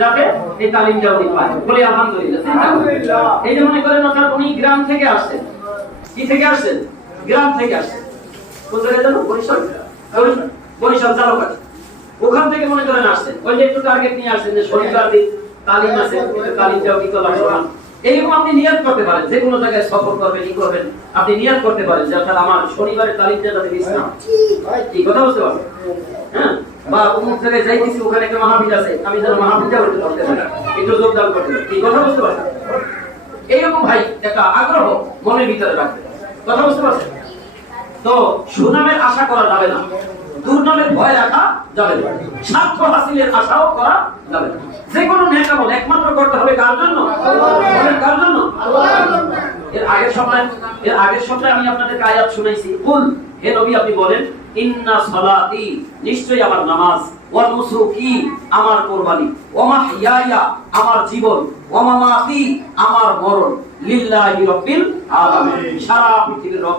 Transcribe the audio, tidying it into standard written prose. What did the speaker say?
যাতে এই তালিমটা উনি পায়। বলি আলহামদুলিল্লাহ। এই যে মনে করেন আপনার উনি গ্রাম থেকে আসছেন। কি থেকে আসছেন? গ্রাম থেকে আসছেন। কোন জায়গায় জানো? বরিশাল চালকাঠি। ওখান থেকে মনে করেন আসছেন। ওই যে একটু টার্গেট নিয়ে আসছেন যে শনিবার দিন তালিম আছে, তালিমটাও কি করলাম। এইরকম আপনি নিয়ত করতে পারেন, যে কোনো জায়গায় সফর করবেন, ই করবেন, আপনি নিয়ত করতে পারেন যে আসলে আমার শনিবারের তালিমটা যাতে মিস না হয়। কি কথা বুঝতে পারছেন? হ্যাঁ, বা অমুক জায়গায় যাইতেছি, ওখানে একটা মাহফিল আছে, আমি যেন মাহফিলটা করতে পারতে পারি, একটু যোগদান করতে পারি। কি কথা বুঝতে পারছেন? এইরকম ভাই একটা আগ্রহ মনের ভিতরে রাখবে। কথা বুঝতে পারছেন? তো সুনামের আশা করা যাবে না, দুর্নামের ভয় রাখা যাবে না, স্বার্থ হাসিলের আশাও করা যাবে না। যে কোনো নেক আমল একমাত্র করতে হবে কার জন্য? কার জন্য? এর আগের সপ্তাহে আমি আপনাদেরকে আয়াত শুনাইছি। কুল, হে নবী আপনি বলেন, ইন্না সালাতি, নিশ্চয়ই আমার নামাজ, ওয়া নুসুকি, আমার কুরবানি, ওয়া মাহইয়ায়া, আমার জীবন, ওয়া মামাতি, আমার মরণ, লিল্লাহি রাব্বিল আলামিন, সারা পৃথিবীর রব